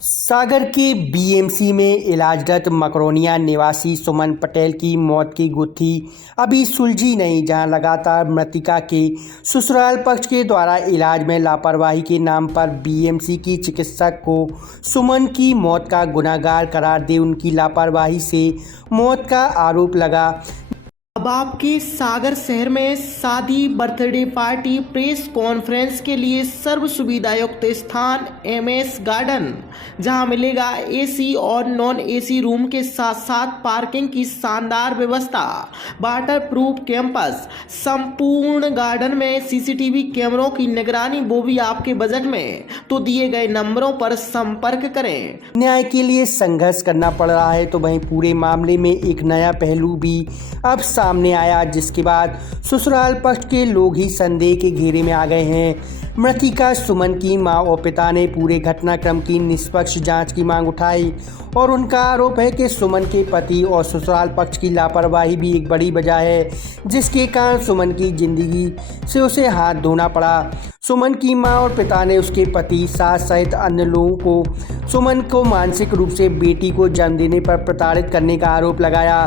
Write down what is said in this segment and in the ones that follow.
सागर के बीएमसी में इलाजरत मकरोनिया निवासी सुमन पटेल की मौत की गुत्थी अभी सुलझी नहीं, जहां लगातार मृतका के ससुराल पक्ष के द्वारा इलाज में लापरवाही के नाम पर बीएमसी की चिकित्सक को सुमन की मौत का गुनहगार करार दे उनकी लापरवाही से मौत का आरोप लगा। अब आपके सागर शहर में शादी, बर्थडे पार्टी, प्रेस कॉन्फ्रेंस के लिए सर्व सुविधा युक्त स्थान एमएस गार्डन, जहां मिलेगा एसी और नॉन एसी रूम के साथ साथ पार्किंग की शानदार व्यवस्था, वाटर प्रूफ कैंपस, संपूर्ण गार्डन में सीसीटीवी कैमरों की निगरानी, वो भी आपके बजट में। तो दिए गए नंबरों पर संपर्क करें। न्याय के लिए संघर्ष करना पड़ रहा है तो वहीं पूरे मामले में एक नया पहलू भी अब सामने आया, जिसके बाद ससुराल पक्ष के लोग ही संदेह के घेरे में आ गए हैं। मृतका सुमन की मां और पिता ने पूरे घटनाक्रम की निष्पक्ष जांच की मांग उठाई और उनका आरोप है कि सुमन के पति और ससुराल पक्ष की लापरवाही भी एक बड़ी वजह है, जिसके कारण सुमन की जिंदगी से उसे हाथ धोना पड़ा। सुमन की मां और पिता ने उसके पति, सास सहित अन्य लोगों को सुमन को मानसिक रूप से बेटी को जन्म देने पर प्रताड़ित करने का आरोप लगाया।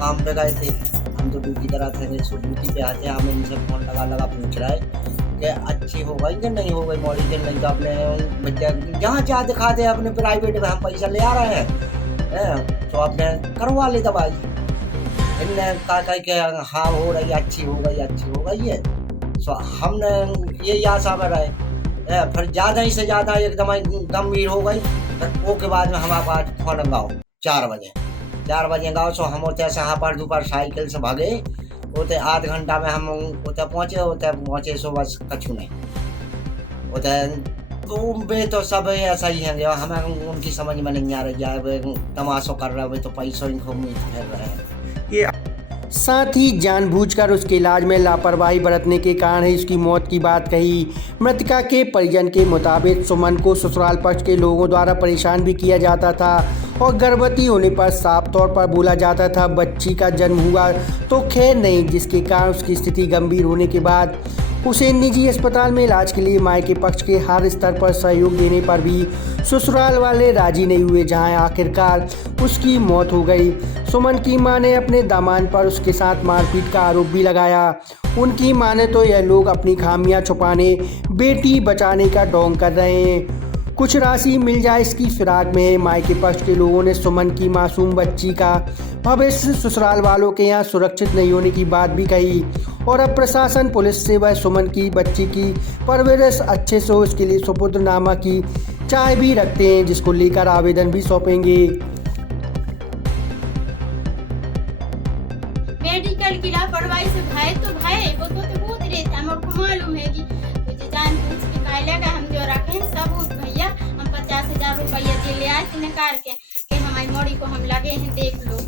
काम पे गए थे, हम तो ड्यूटी कराते थे, सो ड्यूटी पे आते हैं, हमें इनसे फोन लगा पूछ रहा है कि अच्छी हो गई कि नहीं हो गई मॉडी के, नहीं तो अपने बच्चा जहाँ चाह दिखा दे अपने प्राइवेट में, हम पैसा ले आ रहे हैं तो आपने करवा ली दवाई। इनने कह के हाँ हो रही, अच्छी हो गई है। सो हमने ये आशा में रहे, फिर ज़्यादा ही से ज़्यादा एकदम गंभीर हो गई। फिर वो के बाद में हमारे पास फोन लगाओ 4 बजे गाँव। सो हम होते यहाँ पर दोपहर साइकिल से भागे, होते आध घंटा में हम होते पहुँचे सो बस कछु नहीं होते। तो वे तो सब ऐसा ही है, हमें उनकी समझ में नहीं आ रही है, तमाशा कर रहे हैं, तो पैसों इनको उम्मीद कर रहे हैं। साथ ही जानबूझकर उसके इलाज में लापरवाही बरतने के कारण ही उसकी मौत की बात कही। मृतका के परिजन के मुताबिक सुमन को ससुराल पक्ष के लोगों द्वारा परेशान भी किया जाता था और गर्भवती होने पर साफ तौर पर बोला जाता था बच्ची का जन्म हुआ तो खैर नहीं, जिसके कारण उसकी स्थिति गंभीर होने के बाद उसे निजी अस्पताल में इलाज के लिए मायके पक्ष के हर स्तर पर सहयोग देने पर भी ससुराल वाले राजी नहीं हुए, जहां आखिरकार उसकी मौत हो गई। सुमन की मां ने अपने दामाद पर उसके साथ मारपीट का आरोप भी लगाया। उनकी माने तो यह लोग अपनी खामियां छुपाने, बेटी बचाने का ढोंग कर रहे हैं। कुछ राशि मिल जाए इसकी फिराक में मायके पक्ष के लोगों ने सुमन की मासूम बच्ची का भविष्य ससुराल वालों के यहाँ सुरक्षित नहीं होने की बात भी कही और अब प्रशासन पुलिस से वह सुमन की बच्ची की परवरिश अच्छे से हो इसके लिए सुपुत्रनामा की चाय भी रखते हैं, जिसको लेकर आवेदन भी सौंपेंगे। मेडिकल की लापरवाही से भाई तो वो तो बहुत रहता है, हमको मालूम है कि तुझे जान पूछ के कायले का हम जो रखे सबूत भैया, हम 50,000 रुपया दे ले आए थे निकाल के कि हमारी मोड़ी को हम लगे हैं देख लो।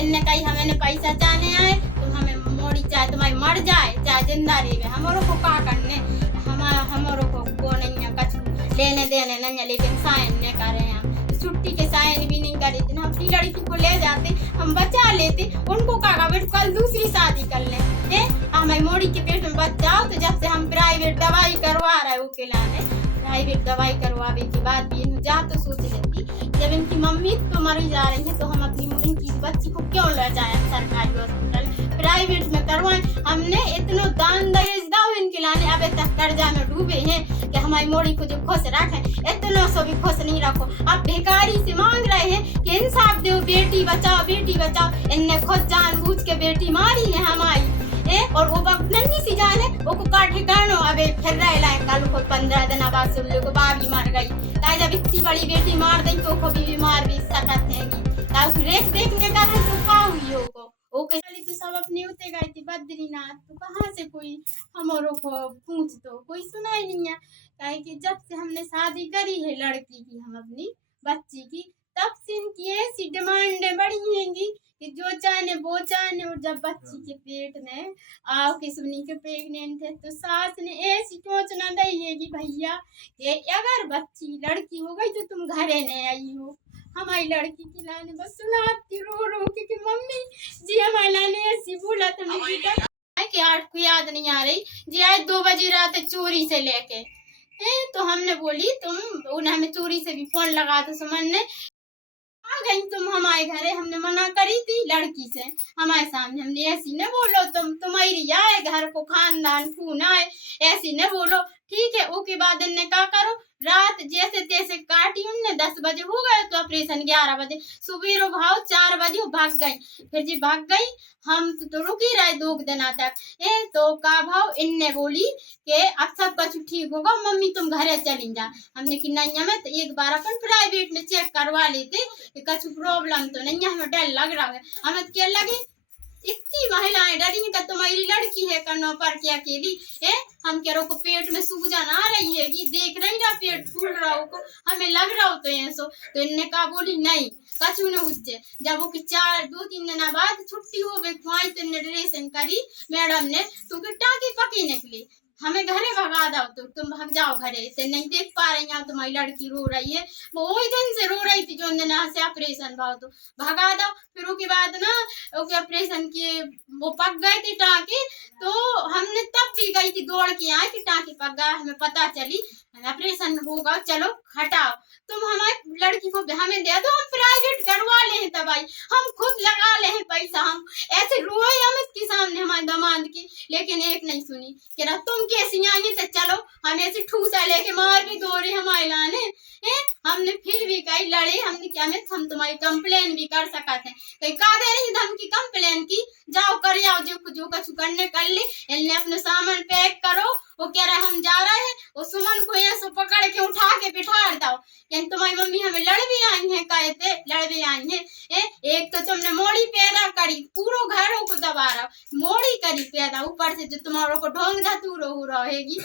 इनने कही हमें पैसा चाहने आए तो हमें मोड़ी चाहे तुम्हारी मर जाए चाहे जिंदा रहे, हमारों को का करने, हमारों को नहीं है कुछ लेने देने नहीं, लेकिन साइन नहीं करे हम छुट्टी के साइन भी नहीं करे थे। अपनी लड़की को ले जाते, हम बचा लेते, उनको कहा बेट कल दूसरी शादी कर ले। हमारी मोड़ी के पेट में बचाओ तो जब से हम प्राइवेट दवाई करवा रहे हो के लाने, प्राइवेट दवाई करवाने के बाद भी जा तो सोच लेती जब इनकी मम्मी तो मर जा रही है तो हम अपनी इनकी बच्ची को क्यों ले जाए सरकारी हॉस्पिटल, प्राइवेट में करवाएं। हमने इतना दान दहेज दाओ इनके लाने, अब तक कर्जा में डूबे हैं कि हमारी मोड़ी को जो खुश रखें, इतना सो भी खुश नहीं रखो। अब भिखारी से मांग रहे हैं कि इंसाफ दो, बेटी बचाओ बेटी बचाओ। इनने खुद जानबूझ के बेटी मारी है हमारी, और वो नन्ही सी जान है वो को का ठिकानो अबे फिर रह लाए। कल को 15 दिन बाद सुल्लू को बाबी मर गई, जब इतनी बड़ी बेटी मार दी तो को भी मार भी सकत है। रेस देखने का है तो का हुई होगा ओके तो सब अपने उते गए थे बद्रीनाथ, तो कहाँ से कोई हमारों को पूछ तो कोई सुना ही नहीं है। कहे कि जब से हमने शादी करी है लड़की की, हम अपनी बच्ची की, तब से इनकी ऐसी डिमांडें बढ़ी हैंगी कि जो चाहे वो चाहे। और जब बच्ची के पेट में आओ कि सुनी के प्रेग्नेंट है तो सास ने ऐसी सोचना दी है कि भैया कि अगर बच्ची लड़की हो गई तो तुम घरे नहीं आई हो, हमारी लड़की की लाने बस सुनाती रो कि मम्मी जी हमारी लाने ऐसी बोला था कि 8 को याद नहीं आ रही जी, आज 2 बजे रात चोरी से लेके तो हमने बोली तुम उन्हें हमें चोरी से भी फोन लगा तो सुमन ने आ गई तुम हमारे घरे, हमने मना करी थी लड़की से हमारे सामने, हमने ऐसी न बोलो तुम्हारी आए घर को खानदान खून आए, ऐसी न बोलो। ठीक है, उसके बाद इनने क्या करो, रात जैसे तैसे काटी उनने, 10 बजे हो गए तो ऑपरेशन 11 बजे, सुबह भाव 4 बजे भाग गई। फिर जी भाग गई, हम तो रुक ही रहे 2 दिन तक। तो का भाव इनने बोली कि अब सब कुछ ठीक होगा, मम्मी तुम घरे चली जा। हमने कि नहीं, हमें तो एक बार अपन प्राइवेट में चेक करवा लेते कि कुछ प्रॉब्लम तो नहीं है, हमें डर लग रहा है। हमें क्या लगे इतनी महिलाएं डरी का तुम्हारी लड़की है कन्नौ पर क्या अकेली है, हम कह रहे को पेट में सूजन आ रही है कि देख रही ना पेट फूल रहा हो, हमें लग रहा हो तो ऐसो। तो इनने कहा बोली नहीं कछु न हुज्जे। जब वो 2-3 दिन बाद छुट्टी हो गई खुआई तो इनने ड्रेसिंग करी मैडम ने, तो टाँकी पकी निकली, हमें घरे भगा दो, तो तुम भाग जाओ घरे से, नहीं देख पा रही हैं तुम्हारी लड़की रो रही है। वो वही दिन से रो रही थी जो दिन से ऑपरेशन भाव, तो भगा दो। फिर उसके बाद ना ओके ऑपरेशन किए, वो पक गए थे टाँके, तो हमने तब भी गई थी दौड़ के आए कि टाँके पक गया, हमें पता चली ऑपरेशन होगा, चलो हटाओ तुम हमारी लड़की को हमें दे दो, हम प्राइवेट करवा ले हैं दवाई, हम खुद लगा ले हैं पैसा। हम ऐसे रोए हम इसके सामने हमारे दामाद की, लेकिन एक नहीं सुनी। कह रहा तुम कैसी आई तो चलो, हम ऐसे ठूसा लेके मार भी दो रहे हमारे लाने। हमने फिर भी कही लड़े, हमने क्या में हम तुम्हारी कंप्लेन भी कर सकते हैं, कहीं का दे रही धमकी कंप्लेन की, जाओ कर आओ जो कुछ करने कर ले, इन्हें अपने सामान पैक करो। वो कह रहा है हम जा रहे हैं, वो सुमन को ऐसे पकड़ के उठा के बिठा दो, यानी तुम्हारी मम्मी हमें लड़ भी आई है, कहते लड़ भी आई है। एक तो तुमने मोड़ी पैदा करी, पूरो घरों को दबा रहा, मोड़ी करी पैदा, ऊपर से जो तुम्हारों को ढोंग धतूरो हो रहेगी।